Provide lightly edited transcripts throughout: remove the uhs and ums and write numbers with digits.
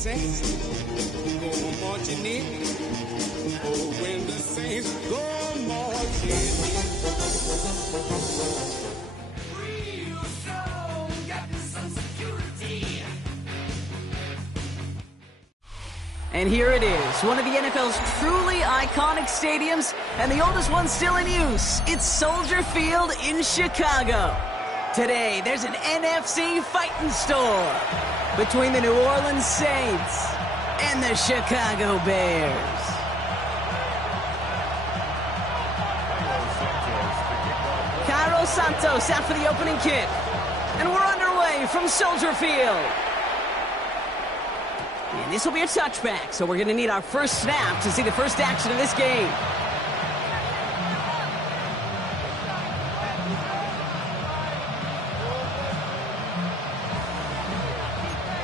saints go marching in, oh, when the saints go marching in. Free your soul, get some security. And here it is, one of the NFL's truly iconic stadiums, and the oldest one still in use. It's Soldier Field in Chicago. Today, there's an NFC fighting store between the New Orleans Saints and the Chicago Bears. Cairo Santos out for the opening kick. And we're underway from Soldier Field. And this will be a touchback, so we're going to need our first snap to see the first action of this game.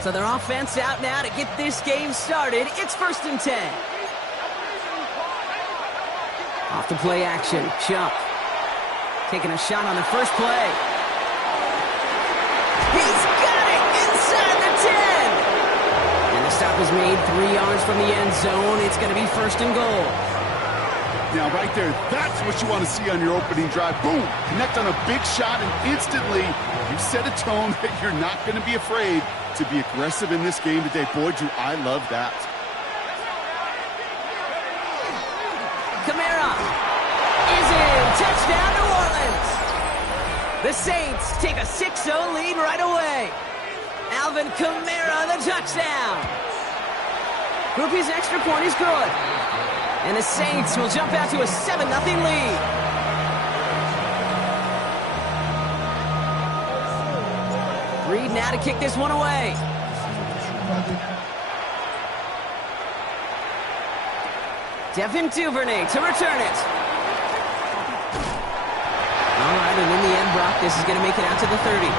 So their offense out now to get this game started. It's 1st and 10. Off the play action, Chuck. Taking a shot on the first play. He's got it inside the 10. And the stop is made 3 yards from the end zone. It's going to be 1st and goal. Now, right there, that's what you want to see on your opening drive. Boom! Connect on a big shot, and instantly you set a tone that you're not going to be afraid to be aggressive in this game today. Boy, do I love that. Kamara is in. Touchdown, New Orleans. The Saints take a 6-0 lead right away. Alvin Kamara, the touchdown. Groupie's extra point is good. And the Saints will jump out to a 7-0 lead. Reed now to kick this one away. Devin Duvernay to return it. All right, and in the end, Brock, this is going to make it out to the 30.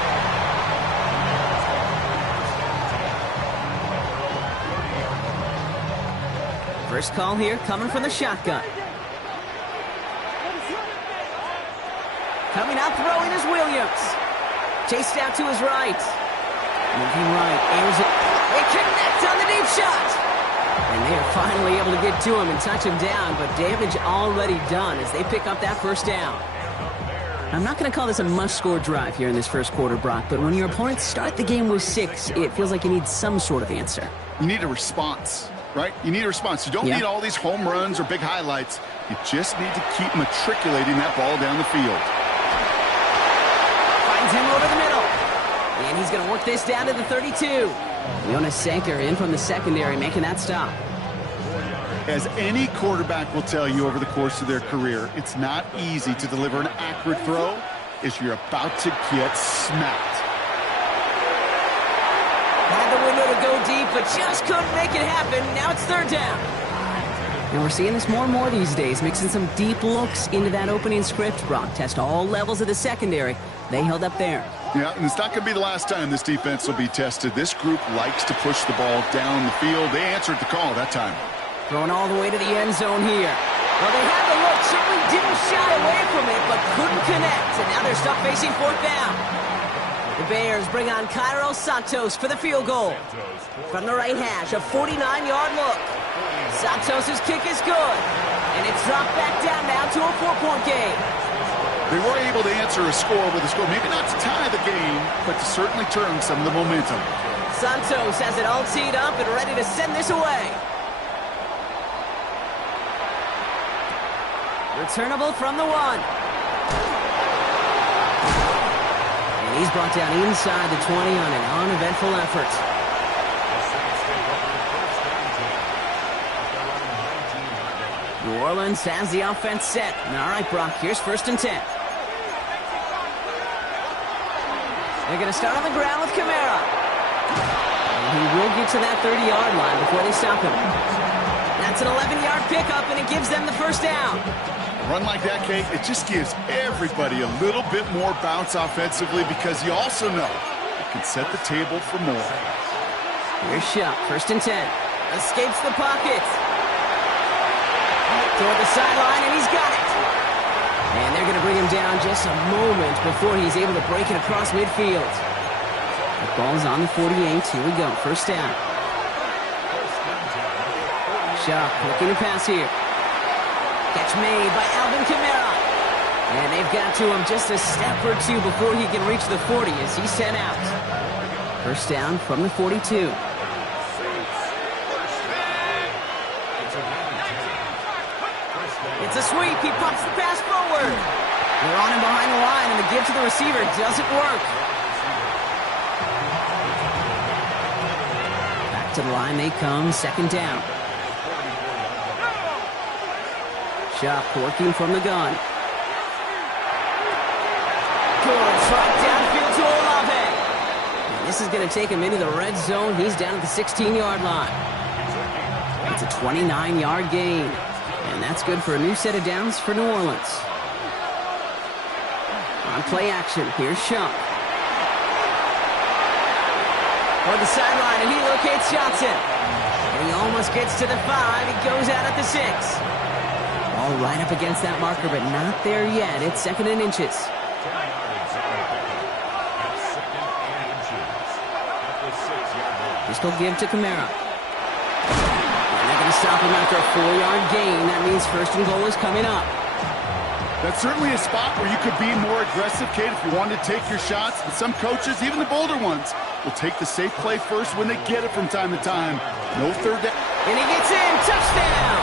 First call here coming from the shotgun. Coming out throwing is Williams. Chased out to his right. Moving right, airs it. They connect on the deep shot. And they are finally able to get to him and touch him down, but damage already done as they pick up that first down. I'm not going to call this a must-score drive here in this first quarter, Brock, but when your opponents start the game with 6, it feels like you need some sort of answer. You need a response, right? You need a response. You don't need all these home runs or big highlights. You just need to keep matriculating that ball down the field. Finds him over the middle. And he's going to work this down to the 32. Jonas Sanker in from the secondary, making that stop. As any quarterback will tell you over the course of their career, it's not easy to deliver an accurate throw as you're about to get smacked. Had the window to go deep, but just couldn't make it happen. Now it's 3rd down. And we're seeing this more and more these days, mixing some deep looks into that opening script. Brock, test all levels of the secondary. They held up there. Yeah, and it's not going to be the last time this defense will be tested. This group likes to push the ball down the field. They answered the call that time. Throwing all the way to the end zone here. Well, they had the look, certainly didn't shy away from it, but couldn't connect. And now they're stuck facing 4th down. The Bears bring on Cairo Santos for the field goal. From the right hash, a 49-yard look. Santos' kick is good. And it's dropped back down now to a 4-point game. They were able to answer a score with a score. Maybe not to tie the game, but to certainly turn some of the momentum. Santos has it all teed up and ready to send this away. Returnable from the 1. And he's brought down inside the 20 on an uneventful effort. New Orleans has the offense set. All right, Brock, here's 1st and 10. They're going to start on the ground with Kamara. And he will get to that 30-yard line before they stop him. That's an 11-yard pickup, and it gives them the first down. A run like that, Kate, it just gives everybody a little bit more bounce offensively because you also know it can set the table for more. Here's Shuck, 1st and 10. Escapes the pocket. Toward the sideline, and he's got it. And they're going to bring him down just a moment before he's able to break it across midfield. The ball's on the 48. Here we go, 1st down. Sharp looking to pass here. Catch made by Alvin Kamara. And they've got to him just a step or two before he can reach the 40 as he's sent out. First down from the 42. It's a sweep. He pops the pass forward. They're on him behind the line, and the give to the receiver doesn't work. Back to the line they come, second down. Sharp working from the gun. Good drop downfield to Olave. And this is going to take him into the red zone. He's down at the 16-yard line. It's a 29-yard gain. And that's good for a new set of downs for New Orleans. On play action, here's Shump. For the sideline, and he locates Johnson. And he almost gets to the 5. He goes out at the 6. All right up against that marker, but not there yet. It's second and inches. Pistol give to Kamara. Stop him after a 4-yard gain. That means first and goal is coming up. That's certainly a spot where you could be more aggressive, Kate, if you wanted to take your shots. And some coaches, even the bolder ones, will take the safe play first when they get it from time to time. No third down. And he gets in. Touchdown!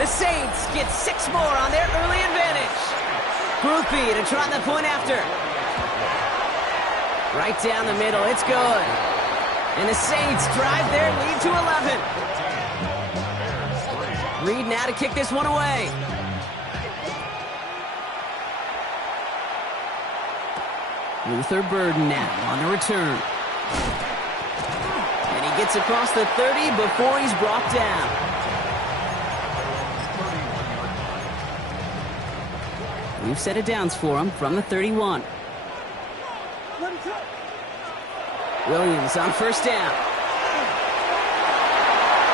The Saints get 6 more on their early advantage. Groupie to try the point after. Right down the middle. It's good. And the Saints drive their lead to 11. Reed now to kick this one away. Luther Burden now on the return. And he gets across the 30 before he's brought down. We've set it downs for him from the 31. Williams on first down.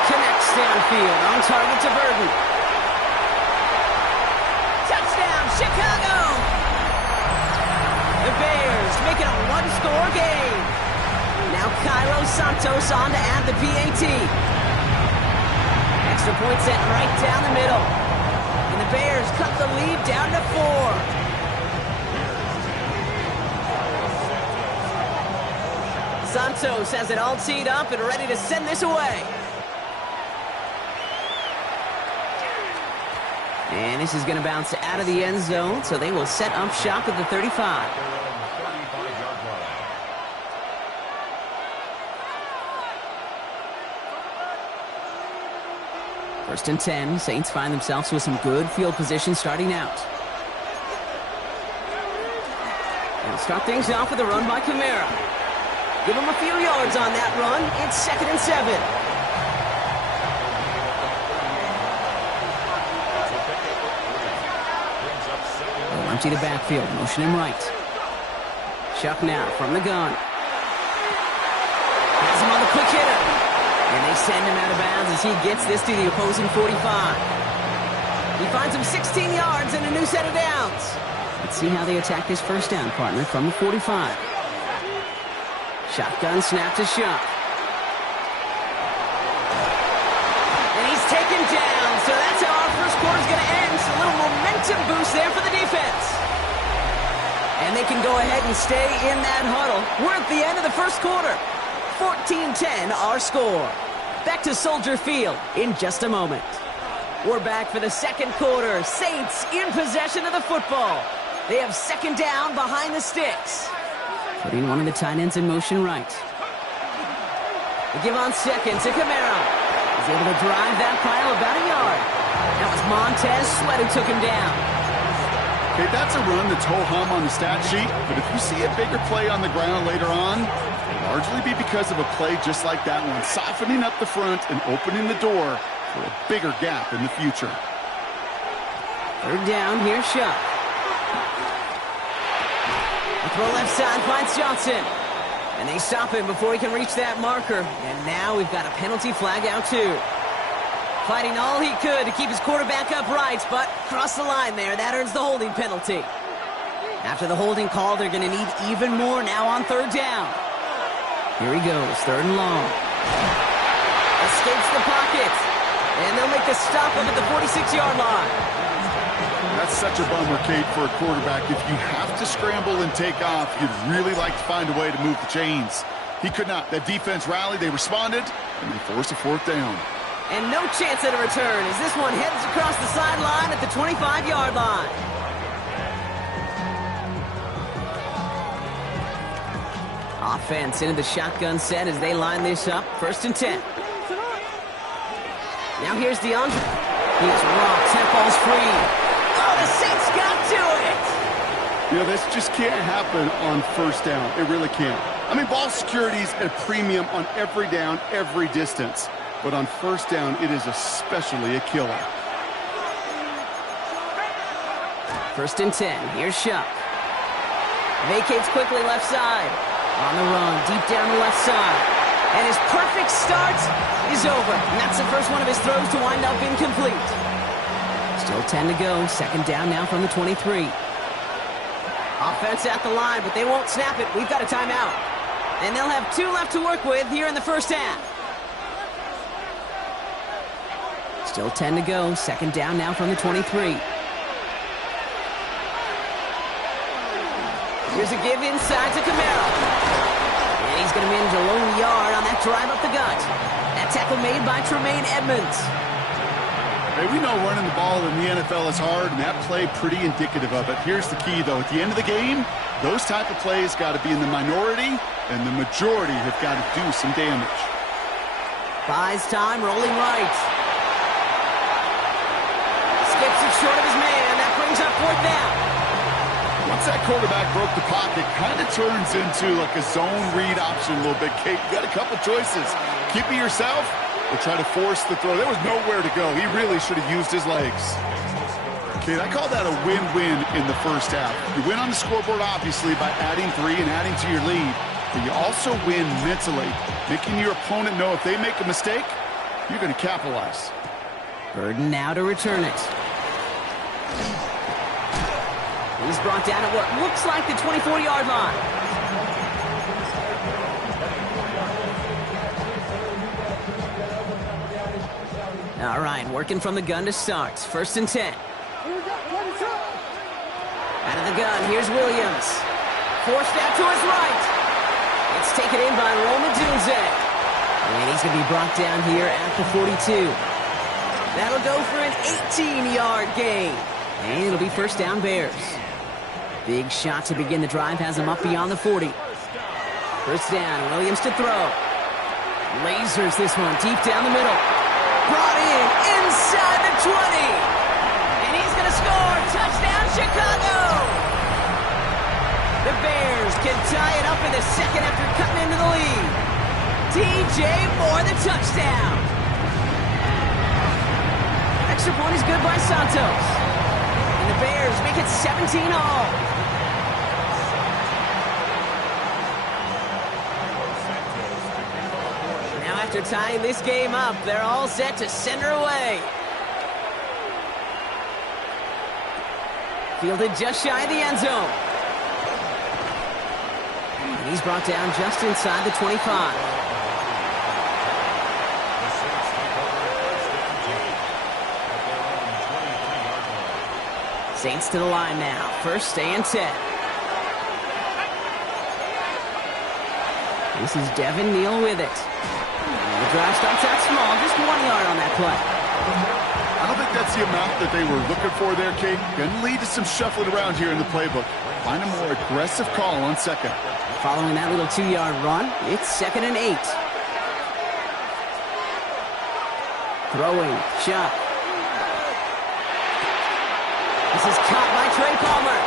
Connects downfield, on target to Burden. Touchdown, Chicago! The Bears make it a one-score game. Now Cairo Santos on to add the PAT. Extra point set right down the middle. And the Bears cut the lead down to 4. Santos has it all teed up and ready to send this away. And this is going to bounce out of the end zone, so they will set up shop at the 35. First and 10, Saints find themselves with some good field position starting out. And start things off with a run by Kamara. Give him a few yards on that run. It's second and 7. They'll empty the backfield, motion him right. Chuck now from the gun. Has him on the quick hitter. And they send him out of bounds as he gets this to the opposing 45. He finds him 16 yards and a new set of downs. Let's see how they attack this first down, partner, from the 45. Shotgun snap to Shump. And he's taken down, so that's how our first quarter's going to end. So a little momentum boost there for the defense. And they can go ahead and stay in that huddle. We're at the end of the first quarter. 14-10 our score. Back to Soldier Field in just a moment. We're back for the second quarter. Saints in possession of the football. They have second down behind the sticks. Putting one of the tight ends in motion right. They give on second to Kamara. He's able to drive that pile about a yard. That was Montez Sweat who took him down. Okay, that's a run that's ho-hum on the stat sheet, but if you see a bigger play on the ground later on, it'll largely be because of a play just like that one, softening up the front and opening the door for a bigger gap in the future. Third down, here's Shump. Throw left side finds Johnson. And they stop him before he can reach that marker. And now we've got a penalty flag out too. Fighting all he could to keep his quarterback upright, but crossed the line there. That earns the holding penalty. After the holding call, they're going to need even more now on third down. Here he goes, third and long. Escapes the pocket. And they'll make the stop up at the 46-yard line. That's such a bummer, Kate, for a quarterback. If you have to scramble and take off, you'd really like to find a way to move the chains. He could not. That defense rallied, they responded, and they forced a fourth down. And no chance at a return as this one heads across the sideline at the 25-yard line. Offense into the shotgun set as they line this up. 1st and 10. Now here's DeAndre. He is rocked. That ball's free. Oh, the Saints got to it. You know, this just can't happen on 1st down. It really can't. I mean, ball security is at a premium on every down, every distance. But on 1st down, it is especially a killer. 1st and 10. Here's Shuck. Vacates quickly left side. On the run, deep down the left side. And his perfect start is over. And that's the first one of his throws to wind up incomplete. Still 10 to go. 2nd down now from the 23. Offense at the line, but they won't snap it. We've got a timeout. And they'll have 2 left to work with here in the 1st half. Still 10 to go. 2nd down now from the 23. Here's a give inside to Camaro. And he's going to manage a lone yard on that drive up the gut. That tackle made by Tremaine Edmonds. Hey, we know running the ball in the NFL is hard, and that play pretty indicative of it. Here's the key, though. At the end of the game, those type of plays got to be in the minority, and the majority have got to do some damage. Buys time, rolling right. Skips it short of his man. That brings up 4th down. Once that quarterback broke the pocket, kind of turns into like a zone read option a little bit. Kate, you got a couple choices. Keep it yourself or try to force the throw. There was nowhere to go. He really should have used his legs. Kate, I call that a win-win in the 1st half. You win on the scoreboard, obviously, by adding 3 and adding to your lead. But you also win mentally, making your opponent know if they make a mistake, you're going to capitalize. Burden now to return it. He's brought down at what looks like the 24-yard line. All right, working from the gun to start. 1st and 10. Out of the gun, here's Williams. Forced out to his right. It's taken in by Roma Dunze. And he's going to be brought down here at the 42. That'll go for an 18-yard gain. And it'll be 1st down Bears. Big shot to begin the drive has him up beyond the 40. 1st down, Williams to throw. Lasers this one deep down the middle. Brought in inside the 20. And he's going to score. Touchdown, Chicago. The Bears can tie it up in the 2nd after cutting into the lead. DJ Moore, the touchdown. Extra point is good by Santos. And the Bears make it 17-all. After tying this game up, they're all set to send her away. Fielded just shy of the end zone. And he's brought down just inside the 25. Saints to the line now. 1st and 10. This is Devin Neal with it. The drive starts out small, just 1 yard on that play. I don't think that's the amount that they were looking for there, Kate. Going to lead to some shuffling around here in the playbook. Find a more aggressive call on 2nd. Following that little 2-yard run, it's 2nd and 8. Throwing, shot. This is caught by Trey Palmer.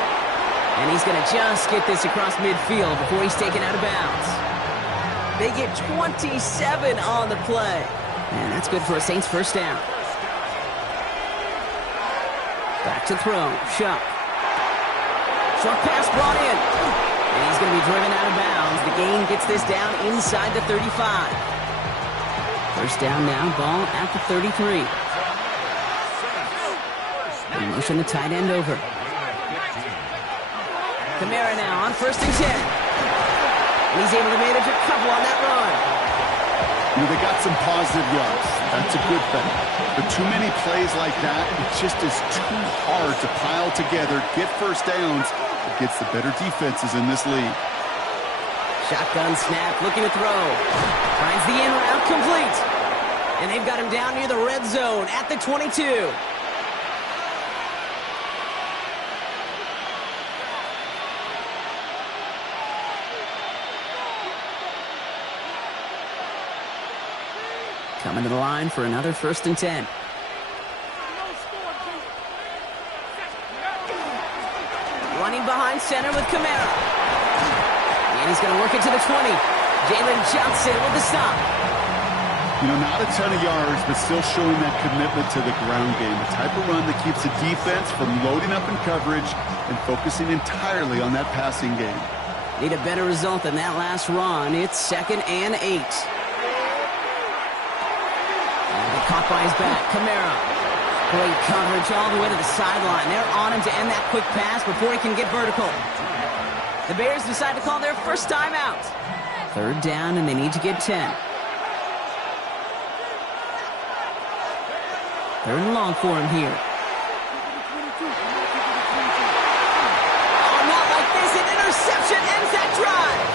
And he's going to just get this across midfield before he's taken out of bounds. They get 27 on the play. And that's good for a Saints 1st down. Back to throw. Shuck. Short pass brought in. And he's going to be driven out of bounds. The gain gets this down inside the 35. 1st down now. Ball at the 33. They motion the tight end over. Kamara now on 1st and 10. And he's able to manage a couple on that run. You know, they got some positive yards. That's a good thing. But too many plays like that, it just is too hard to pile together, get first downs against the better defenses in this league. Shotgun snap, looking to throw. Finds the in route, complete. And they've got him down near the red zone at the 22. Coming to the line for another 1st and 10. Running behind center with Kamara. And he's going to work it to the 20. Jalen Johnson with the stop. You know, not a ton of yards, but still showing that commitment to the ground game. The type of run that keeps the defense from loading up in coverage and focusing entirely on that passing game. Need a better result than that last run. It's 2nd and 8. Caught by his back, Kamara. Great coverage all the way to the sideline. They're on him to end that quick pass before he can get vertical. The Bears decide to call their first timeout. 3rd down, and they need to get 10. 3rd and long for him here. Oh, not like this. An interception ends that drive.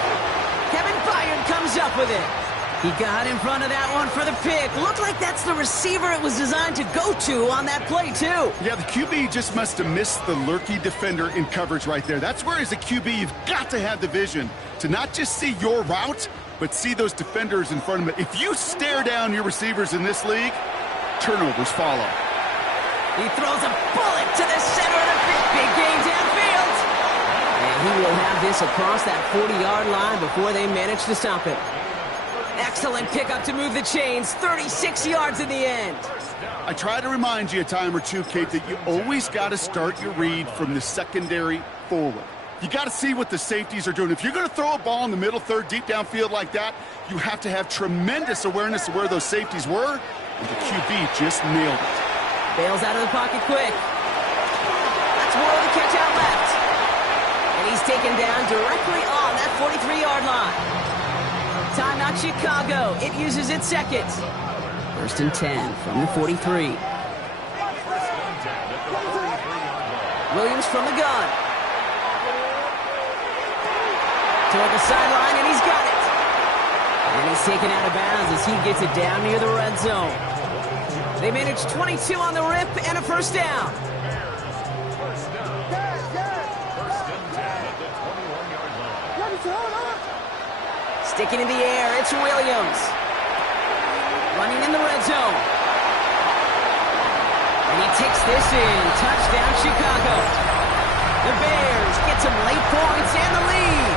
Kevin Byard comes up with it. He got in front of that one for the pick. Looked like that's the receiver it was designed to go to on that play, too. Yeah, the QB just must have missed the lurky defender in coverage right there. That's where, as a QB, you've got to have the vision to not just see your route, but see those defenders in front of it. If you stare down your receivers in this league, turnovers follow. He throws a bullet to the center of the big game downfield. And he will have this across that 40-yard line before they manage to stop it. Excellent pickup to move the chains. 36 yards in the end. I try to remind you a time or two, Kate, that you always got to start your read from the secondary forward. You got to see what the safeties are doing. If you're going to throw a ball in the middle third, deep downfield like that, you have to have tremendous awareness of where those safeties were, and the QB just nailed it. Bails out of the pocket quick. That's more of the catch out left. And he's taken down directly on that 43-yard line. Timeout Chicago. It uses its 2nd. 1st and 10 from the 43. Williams from the gun. Toward the sideline, and he's got it. And he's taken out of bounds as he gets it down near the red zone. They managed 22 on the rip and a 1st down. Sticking in the air, it's Williams. Running in the red zone. And he takes this in. Touchdown, Chicago. The Bears get some late points and the lead.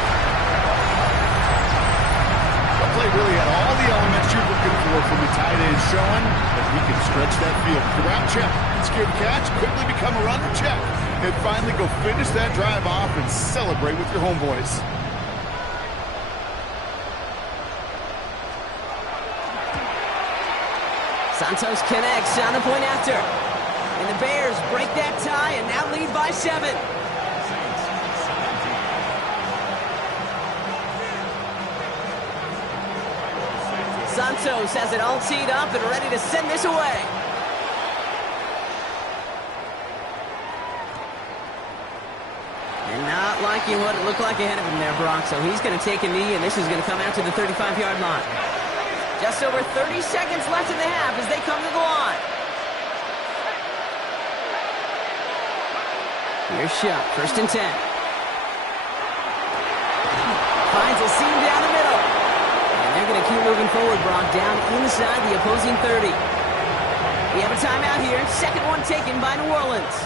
The play really had all the elements you're looking for from the tight end, showing that he can stretch that field. The route check, secure the catch, quickly become a runner check, and finally go finish that drive off and celebrate with your homeboys. Santos connects on the point after. And the Bears break that tie and now lead by 7. Santos has it all teed up and ready to send this away. And not liking what it looked like ahead of him there, Brock. So he's going to take a knee, and this is going to come out to the 35-yard line. Just over 30 seconds left in the half as they come to the line. Here's Shuck, 1st and 10. Finds a seam down the middle. And they're going to keep moving forward, Brock, down inside the opposing 30. We have a timeout here. 2nd one taken by New Orleans.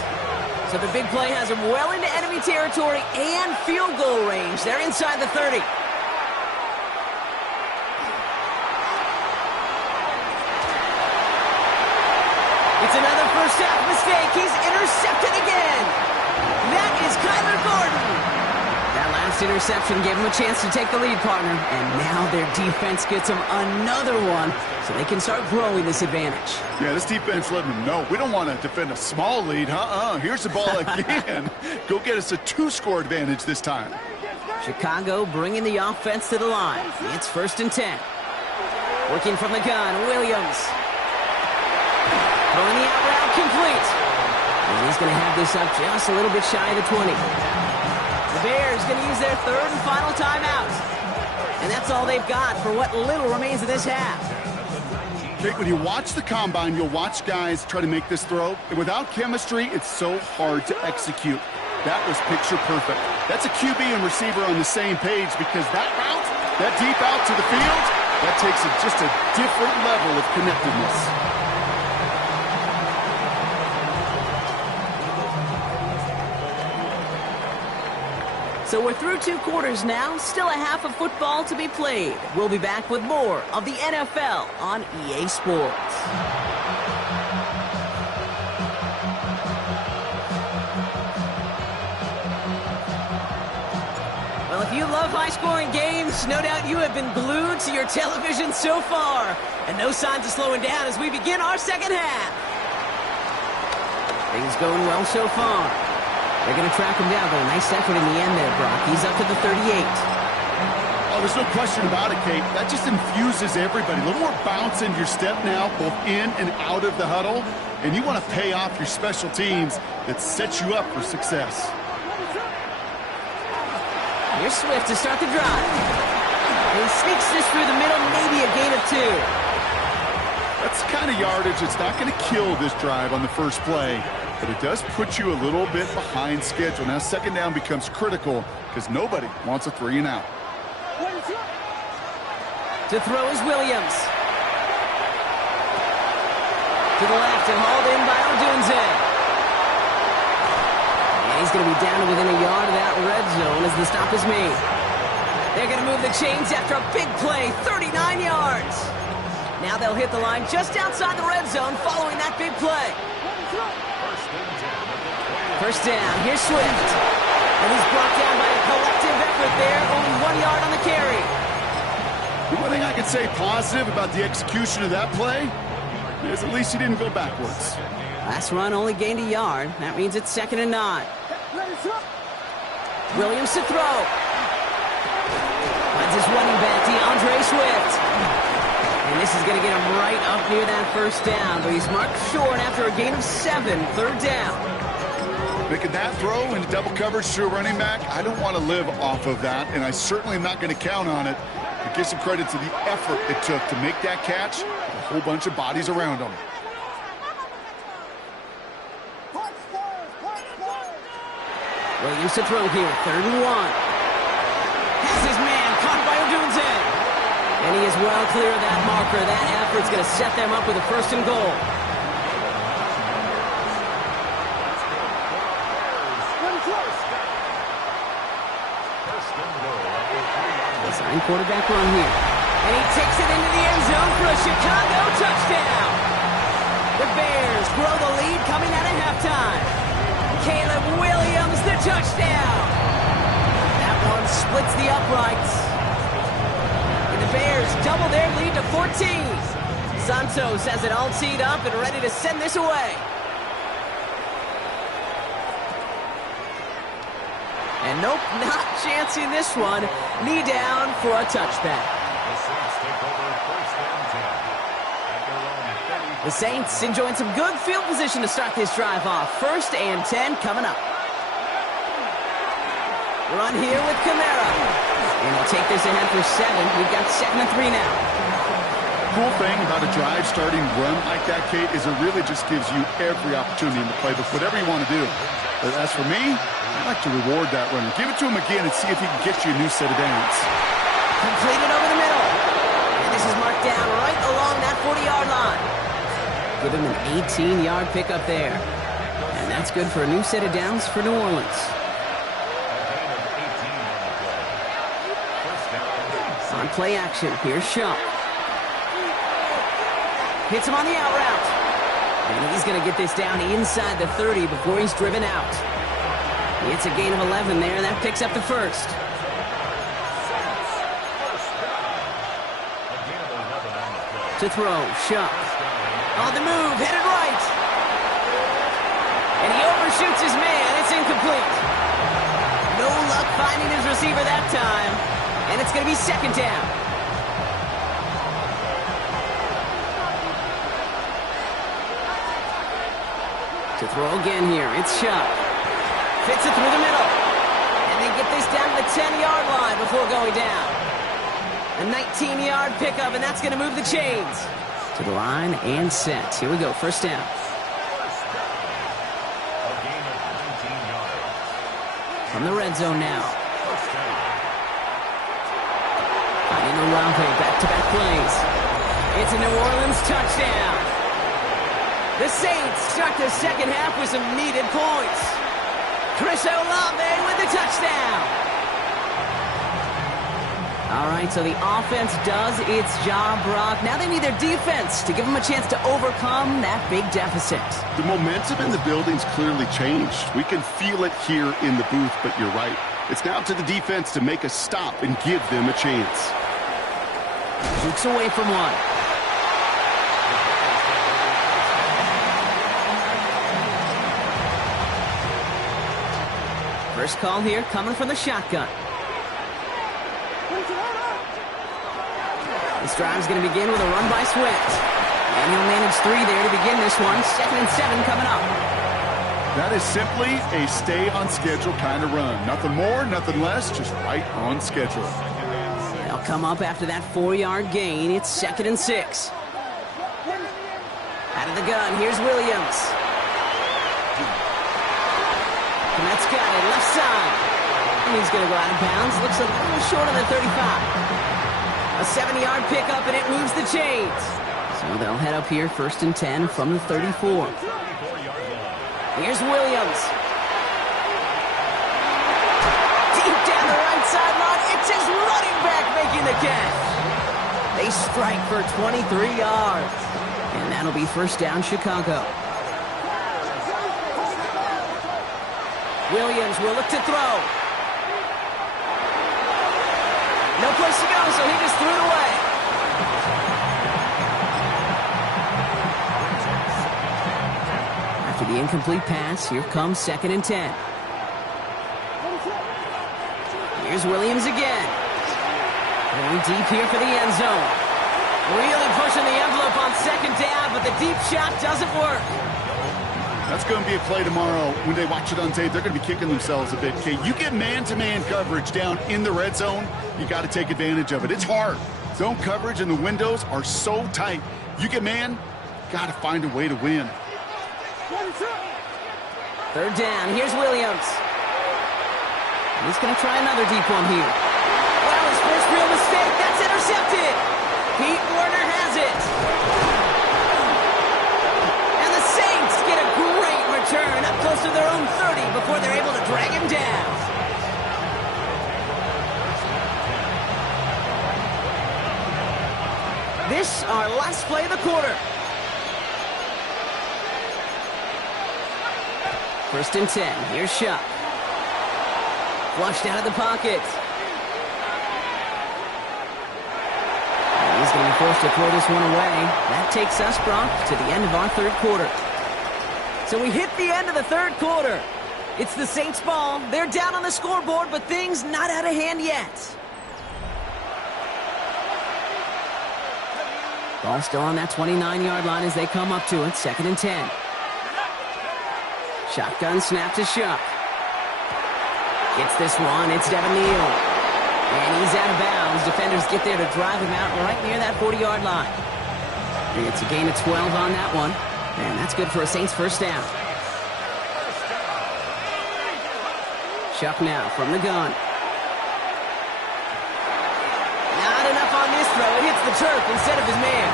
So the big play has them well into enemy territory and field goal range. They're inside the 30. It's another first half mistake. He's intercepted again. That is Kyler Gordon. That last interception gave him a chance to take the lead, partner. And now their defense gets them another one so they can start growing this advantage. Yeah, this defense letting them know we don't want to defend a small lead. Here's the ball again. Go get us a 2-score advantage this time. Chicago bringing the offense to the line. It's 1st and 10. Working from the gun, Williams. Throwing the out route, complete. And he's going to have this up just a little bit shy of the 20. The Bears going to use their third and final timeout. And that's all they've got for what little remains of this half. Jake, when you watch the combine, you'll watch guys try to make this throw. And without chemistry, it's so hard to execute. That was picture perfect. That's a QB and receiver on the same page because that route, that deep out to the field, that takes it just a different level of connectedness. So we're through 2 quarters now, still a half of football to be played. We'll be back with more of the NFL on EA Sports. Well, if you love high-scoring games, no doubt you have been glued to your television so far. And no signs of slowing down as we begin our second half. Things going well so far. They're going to track him down, but a nice effort in the end there, Brock. He's up to the 38. Oh, there's no question about it, Kate. That just infuses everybody. A little more bounce in your step now, both in and out of the huddle. And you want to pay off your special teams that sets you up for success. Here's Swift to start the drive. And he sneaks this through the middle, maybe a gain of 2. That's the kind of yardage that's not going to kill this drive on the first play. But it does put you a little bit behind schedule. Now, second down becomes critical because nobody wants a 3 and out. To throw is Williams. To the left and hauled in by Odunze. And he's going to be down to within a yard of that red zone as the stop is made. They're going to move the chains after a big play, 39 yards. Now they'll hit the line just outside the red zone following that big play. First down, here's Swift. And he's brought down by a collective effort there, only 1 yard on the carry. The one thing I can say positive about the execution of that play is at least he didn't go backwards. Last run only gained a yard. That means it's 2nd and 9. Williams to throw. Finds his running back, DeAndre Swift. And this is going to get him right up near that first down, but he's marked short after a gain of 7, 3rd down. Making that throw into double coverage to a running back, I don't want to live off of that, and I certainly am not going to count on it. But give some credit to the effort it took to make that catch with a whole bunch of bodies around him. Williams to throw here, 3rd and 1. Has his man caught by Odunze. And he is well clear of that marker. That effort's going to set them up with a 1st and goal. Design quarterback run here. And he takes it into the end zone for a Chicago touchdown. The Bears grow the lead coming out of halftime. Caleb Williams, the touchdown. That one splits the uprights. And the Bears double their lead to 14. Santos has it all teed up and ready to send this away. And nope, not chancing this one. Knee down for a touchback. The Saints enjoying some good field position to start this drive off. 1st and 10 coming up. Run here with Kamara. And he'll take this ahead for 7. We've got 2nd and 3 now. Cool thing about a drive starting run like that, Kate, is it really just gives you every opportunity in the playbook, whatever you want to do. But as for me, I like to reward that runner. Give it to him again and see if he can get you a new set of downs. Completed over the middle. And this is marked down right along that 40-yard line. Give him an 18-yard pickup there. And that's good for a new set of downs for New Orleans. On play action, here's Shump. Hits him on the out route. And he's going to get this down inside the 30 before he's driven out. It's a gain of 11 there, and that picks up the 1st. To throw, Shump. On the move, headed right. And he overshoots his man. It's incomplete. No luck finding his receiver that time. And it's going to be 2nd down. To throw again here, it's Shuck. Fits it through the middle. And they get this down to the 10-yard line before going down. A 19-yard pickup, and that's going to move the chains. To the line and set. Here we go, first down. From the red zone now. Finding Olave, back-to-back plays. It's a New Orleans touchdown. The Saints start the second half with some needed points. Chris Olave with the touchdown. All right, so the offense does its job, Brock. Now they need their defense to give them a chance to overcome that big deficit. The momentum in the building's clearly changed. We can feel it here in the booth, but you're right. It's now to the defense to make a stop and give them a chance. Jukes away from one. First call here coming from the shotgun. This drive's going to begin with a run by Swift. And he'll manage 3 there to begin this one. 2nd and 7 coming up. That is simply a stay-on-schedule kind of run. Nothing more, nothing less, just right on schedule. They'll come up after that 4-yard gain. It's 2nd and 6. Out of the gun, here's Williams. Komet's got it, left side. And he's going to go out of bounds. Looks a little short on the 35. A 70-yard pickup, and it moves the chains. So they'll head up here, 1st and 10 from the 34. Here's Williams. Deep down the right sideline. It's his running back making the catch. They strike for 23 yards. And that'll be first down, Chicago. Williams will look to throw. No place to go, so he just threw it away. After the incomplete pass, here comes 2nd and 10. Here's Williams again. Going deep here for the end zone. Really pushing the envelope on 2nd down, but the deep shot doesn't work. That's going to be a play tomorrow. When they watch it on tape, they're going to be kicking themselves a bit. Okay, you get man-to-man coverage down in the red zone, you got to take advantage of it. It's hard. Zone coverage and the windows are so tight. You get man, got to find a way to win. 3rd down. Here's Williams. He's going to try another deep one here. Well, his first real mistake. That's intercepted. Pete Werner has it. And the Saints get a great return up close to their own 30 before they're able to drag him down. This our last play of the quarter. 1st and 10. Here's Shuck. Flushed out of the pocket. And he's going to be forced to throw this one away. That takes us, Brock, to the end of our 3rd quarter. So we hit the end of the 3rd quarter. It's the Saints' ball. They're down on the scoreboard, but things not out of hand yet. Ball still on that 29-yard line as they come up to it. 2nd and 10. Shotgun snap to Shuck. Gets this one. It's Devin Neal. And he's out of bounds. Defenders get there to drive him out right near that 40-yard line. It's a gain of 12 on that one. And that's good for a Saints first down. Shuck now from the gun. Not enough on this throw. It hits the turf instead of his man.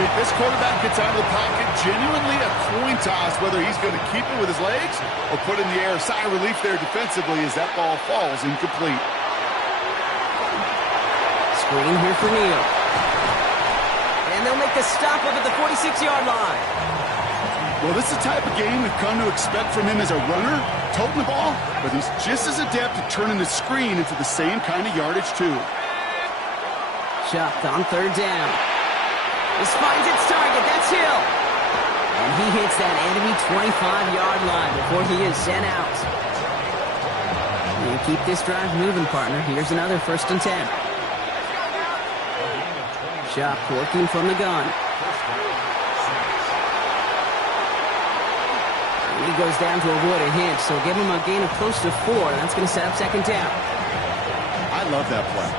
If this quarterback gets out of the pocket, genuinely a coin toss whether he's going to keep it with his legs or put in the air. Sigh of relief there defensively as that ball falls incomplete. Screen here for Neal. And they'll make the stop up at the 46-yard line. Well, this is the type of game we've come to expect from him as a runner, toting the ball, but he's just as adept at turning the screen into the same kind of yardage, too. Shuck on 3rd down. This finds its target. That's Hill. And he hits that enemy 25-yard line before he is sent out. You keep this drive moving, partner. Here's another 1st and 10. Shuck working from the gun. And he goes down to avoid a hit, so give him a gain of close to 4, and that's going to set up second down. I love that play.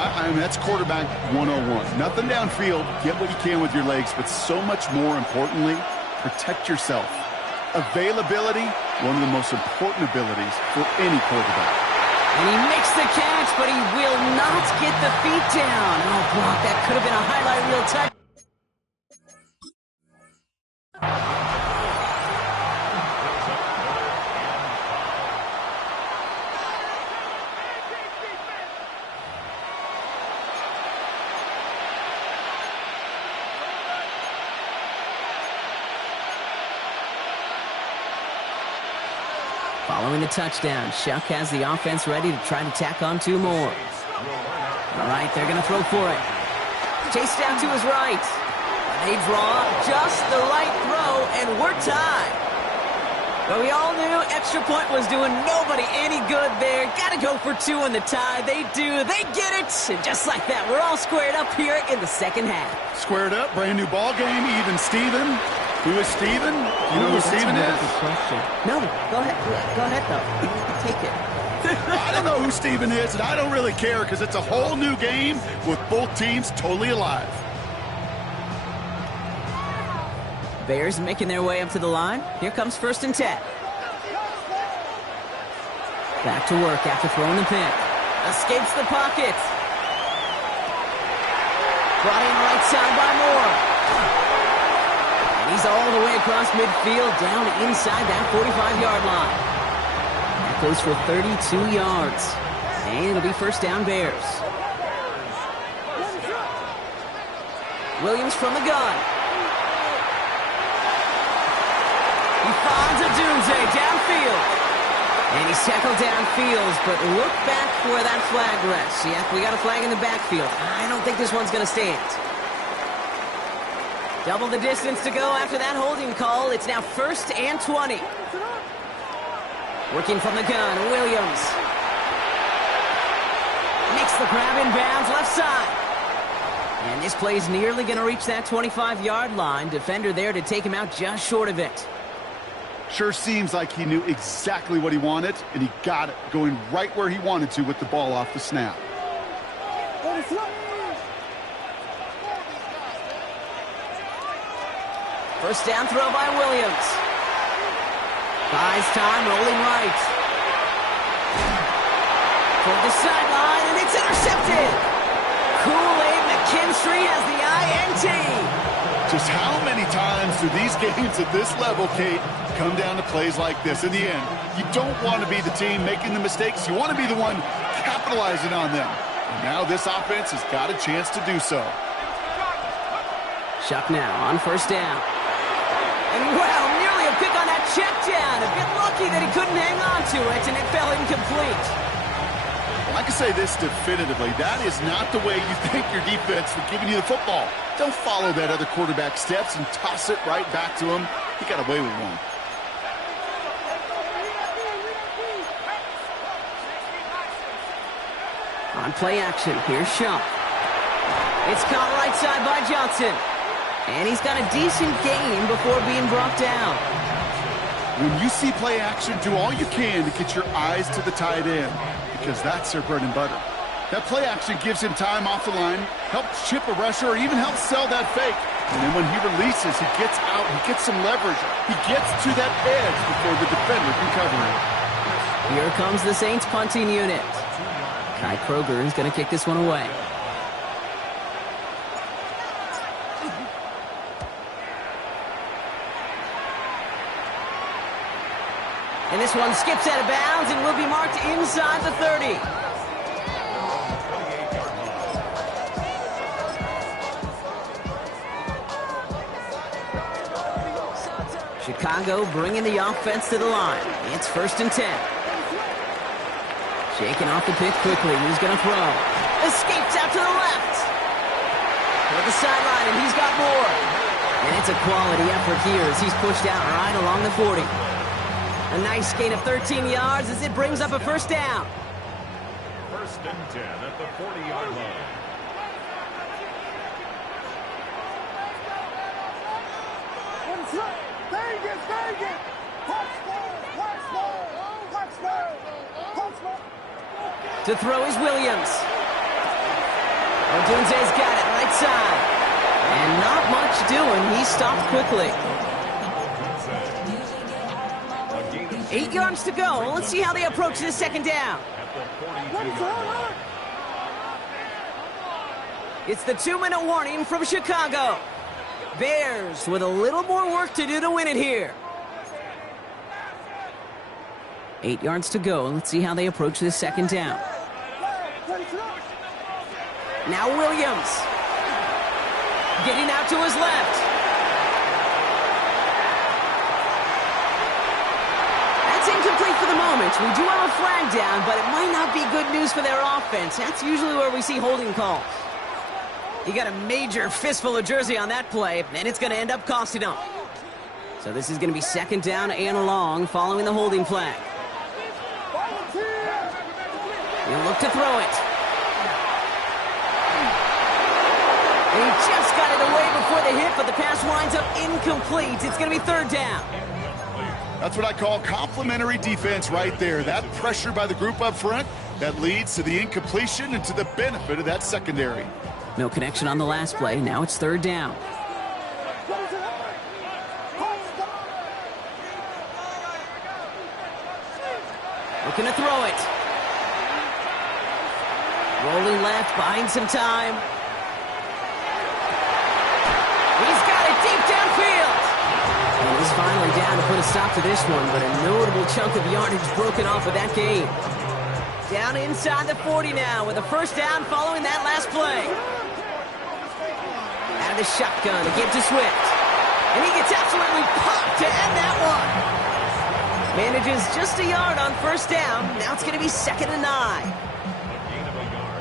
I mean, that's quarterback 101. Nothing downfield, get what you can with your legs, but so much more importantly, protect yourself. Availability, one of the most important abilities for any quarterback. And he makes the catch, but he will not get the feet down. Oh, Brock, that could have been a highlight reel touch. Following the touchdown, Shuck has the offense ready to try to tack on 2 more. All right, they're going to throw for it. Chase down to his right. They draw just the right throw, and we're tied. But we all knew extra point was doing nobody any good there. Got to go for 2 in the tie. They do. They get it. And just like that, we're all squared up here in the second half. Squared up, brand new ball game, even Steven. Who is Steven? You know who Steven is? No, go ahead. Go ahead, though. Take it. I don't know who Steven is, and I don't really care because it's a whole new game with both teams totally alive. Bears making their way up to the line. Here comes 1st and 10. Back to work after throwing the pick. Escapes the pocket. Brought in right side by Moore. And he's all the way across midfield, down inside that 45-yard line. That goes for 32 yards. And it'll be 1st down Bears. Williams from the gun. He finds a doomsday downfield. And he's tackled downfield, but look back where that flag rests. Yeah, we got a flag in the backfield. I don't think this one's going to stand. Double the distance to go after that holding call. It's now 1st and 20. Working from the gun, Williams. Makes the grab in bounds, left side. And this play's nearly going to reach that 25-yard line. Defender there to take him out just short of it. Sure seems like he knew exactly what he wanted, and he got it, going right where he wanted to with the ball off the snap. First down throw by Williams. Buys time, rolling right. Toward the sideline, and it's intercepted. Kool-Aid McKinstry has the INT. Just how many times do these games at this level, Kate, come down to plays like this? In the end, you don't want to be the team making the mistakes. You want to be the one capitalizing on them. And now this offense has got a chance to do so. Shuck now on 1st down. And wow, nearly a pick on that check down. A bit lucky that he couldn't hang on to it, and it fell incomplete. Well, I can say this definitively. That is not the way you thank your defense for giving you the football. Don't follow that other quarterback steps and toss it right back to him. He got away with one. On play action, here's Shuck. It's caught right side by Johnson. And he's got a decent gain before being brought down. When you see play action, do all you can to get your eyes to the tight end, because that's their bread and butter. That play action gives him time off the line, helps chip a rusher, or even helps sell that fake. And then when he releases, he gets out, he gets some leverage. He gets to that edge before the defender can cover him. Here comes the Saints punting unit. Kai Kroger is going to kick this one away. And this one skips out of bounds and will be marked inside the 30. Chicago bringing the offense to the line. It's 1st and 10. Shaking off the pick quickly. He's going to throw. Escapes out to the left. Toward the sideline, and he's got more. And it's a quality effort here as he's pushed out right along the 40. A nice gain of 13 yards as it brings up a 1st down. 1st and 10 at the 40-yard line. To throw is Williams. Odunze's got it, right side. And not much doing. He stopped quickly. 8 yards to go. Let's see how they approach this second down. It's the 2-minute warning from Chicago. Bears with a little more work to do to win it here. 8 yards to go. Let's see how they approach this second down. Now Williams. Getting out to his left. That's incomplete for the moment. We do have a flag down, but it might not be good news for their offense. That's usually where we see holding calls. He got a major fistful of jersey on that play, and it's going to end up costing him. So this is going to be second down and long following the holding flag. He'll look to throw it. And he just got it away before the hit, but the pass winds up incomplete. It's going to be third down. That's what I call complimentary defense right there. That pressure by the group up front, that leads to the incompletion and to the benefit of that secondary. No connection on the last play. Now it's third down. Looking to throw it. Rolling left, buying some time. He's got it deep downfield. And he's finally down to put a stop to this one, but a notable chunk of yardage broken off with that game. Down inside the 40 now with a first down following that last play. Out of the shotgun, a give to Swift. And he gets absolutely popped to end that one. Manages just a yard on first down. Now it's going to be 2nd and 9.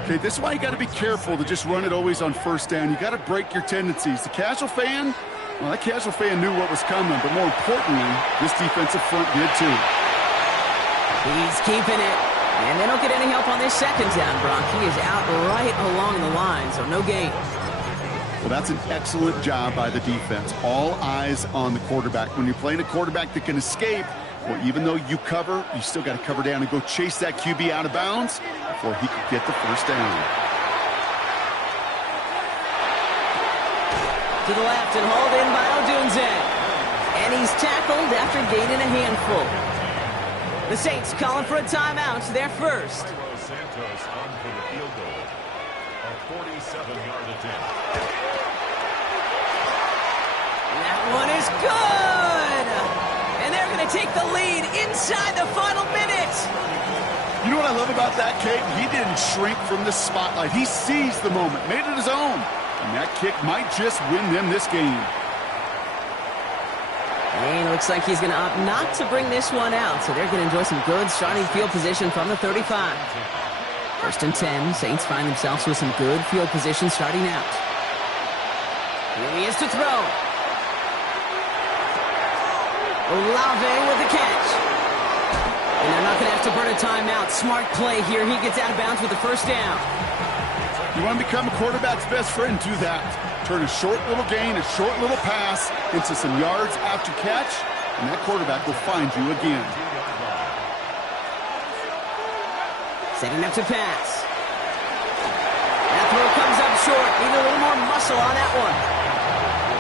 Okay, this is why you got to be careful to just run it always on first down. You got to break your tendencies. The casual fan, well, that casual fan knew what was coming, but more importantly, this defensive front did too. He's keeping it. And they don't get any help on this second down, Brock. He is out right along the line, so no gain. Well, that's an excellent job by the defense. All eyes on the quarterback. When you're playing a quarterback that can escape, well, even though you cover, you still got to cover down and go chase that QB out of bounds before he could get the first down. To the left and hauled in by Odunze. And he's tackled after gaining a handful. The Saints calling for a timeout. They're first. Santos on for the field goal. A 47-yard attempt. That one is good! And they're going to take the lead inside the final minute. You know what I love about that, Kate? He didn't shrink from the spotlight. He seized the moment, made it his own. And that kick might just win them this game. And it looks like he's going to opt not to bring this one out. So they're going to enjoy some good starting field position from the 35. First and 10. Saints find themselves with some good field position starting out. Here he is to throw. Olave with the catch. And they're not going to have to burn a timeout. Smart play here. He gets out of bounds with the first down. You want to become a quarterback's best friend, do that. Turn a short little gain, a short little pass into some yards after catch, and that quarterback will find you again. Setting up to pass. That throw comes up short. Need a little more muscle on that one.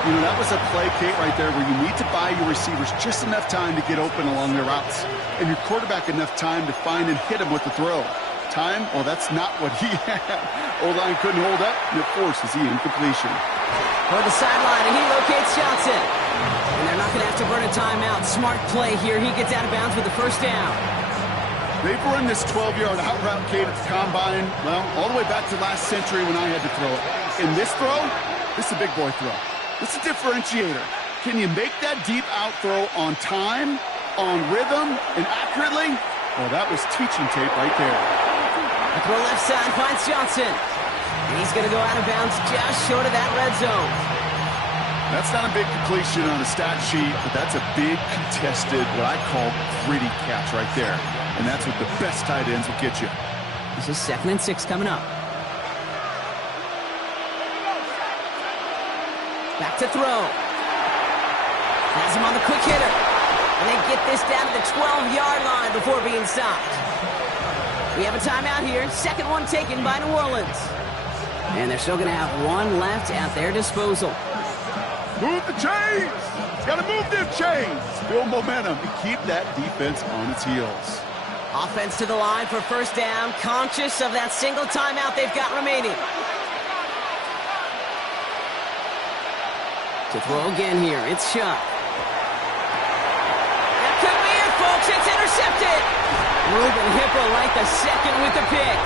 You know, that was a play, Kate, right there where you need to buy your receivers just enough time to get open along their routes, and your quarterback enough time to find and hit him with the throw. Time? Well, that's not what he had. O-line couldn't hold up, and it forces the incompletion. Toward the sideline, and he locates Johnson. And they're not going to have to burn a timeout. Smart play here. He gets out of bounds with the first down. They've run this 12-yard out route, Kate, at the combine, well, all the way back to last century when I had to throw it. In this throw, this is a big boy throw. This is a differentiator. Can you make that deep out throw on time, on rhythm, and accurately? Well, that was teaching tape right there. A throw left side finds Johnson. And he's going to go out of bounds just short of that red zone. That's not a big completion on a stat sheet, but that's a big contested, what I call gritty catch right there. And that's what the best tight ends will get you. This is 2nd and 6 coming up. Back to throw. Has him on the quick hitter. And they get this down to the 12-yard line before being stopped. We have a timeout here. Second one taken by New Orleans. And they're still going to have one left at their disposal. Move the chains! Got to move them chains! Build momentum and keep that defense on its heels. Offense to the line for first down, conscious of that single timeout they've got remaining. To throw again here, it's Shuck. That could be it, folks. It's intercepted. Ruben Hippo right the second with the pick.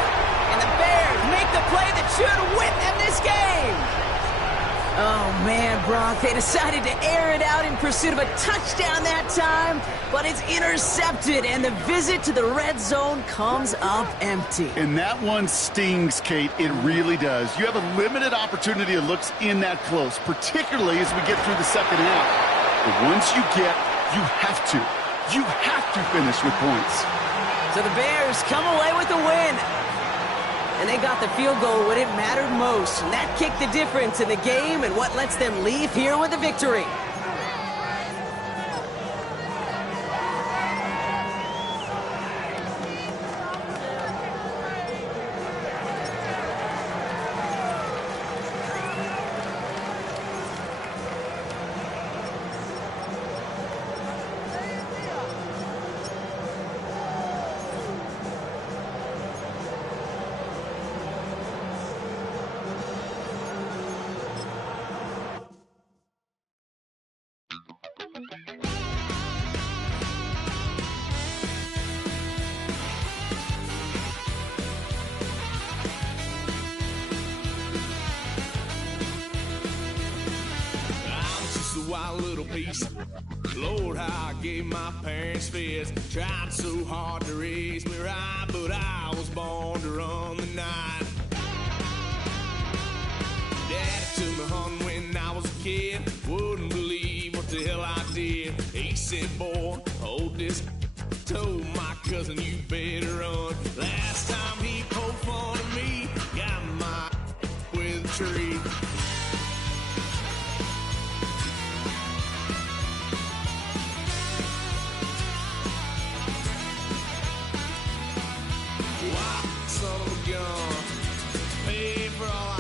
And the Bears make the play that should win them this game. Oh, man, Brock, they decided to air it out in pursuit of a touchdown that time, but it's intercepted, and the visit to the red zone comes up empty. And that one stings, Kate. It really does. You have a limited opportunity that looks in that close, particularly as we get through the second half. But once you have to finish with points. So the Bears come away with the win. And they got the field goal when it mattered most. And that kicked the difference in the game and what lets them leave here with a victory. Wild little piece. Lord, how I gave my parents fits. Tried so hard to raise me right, but I was born to run the night. Daddy took me hunting when I was a kid. Wouldn't believe what the hell I did. He said, boy, hold this. Told my cousin, you better run. Last time he poked fun of me, got my with a tree. Son of a gun, pay for all